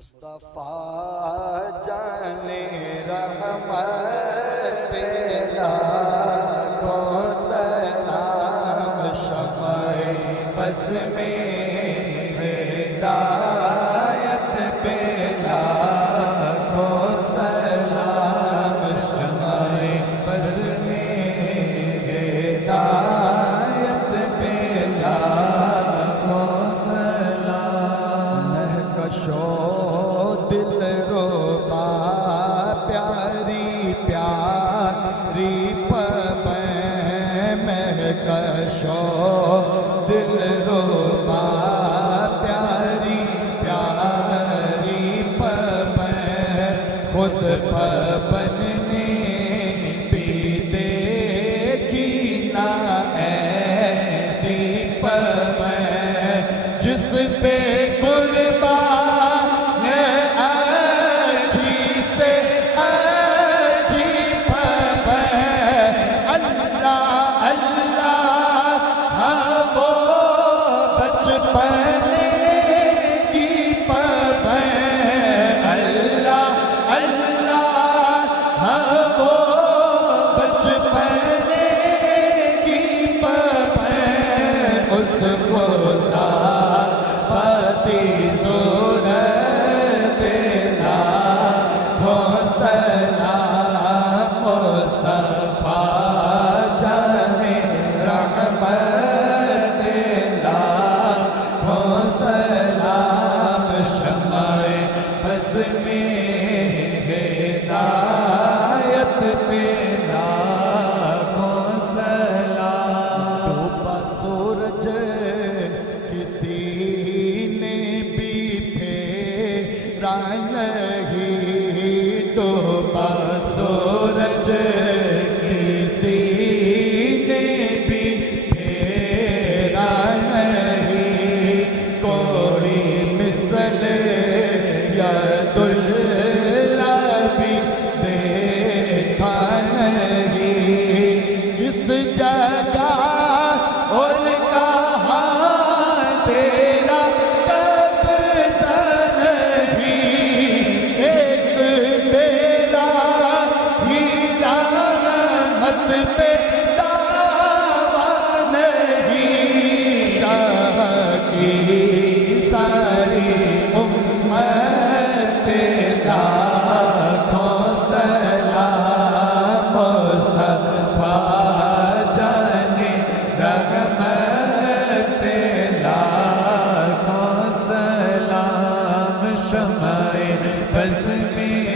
مصطفیٰ جانے رحمت پہ لاکھوں سلام، شمع بز میں ہدایت پہ لاکھوں سلام، شمع بز میں ہدایت پہ لاکھوں سلام۔ مہکشو دل ربا پیاری پیاری پبیں، مہکشو دل ربا پیاری پیاری پبیں، خود پبن نے بھی دیکھی نہ ایسی پبیں، جس پہ نہیں ڈوبا سورج کسی نے بھی پھیرا نہیں، کوئی مثل یداللہ بھی دیکھا نہیں، کس جگہ اور کہاں تیرا پہ دعویٰ نہیں، شاہ کی ساری امت پہ لاکھوں سلام، مصطفیٰ جانے رحمت پہ لاکھوں سلام، شمع بز میں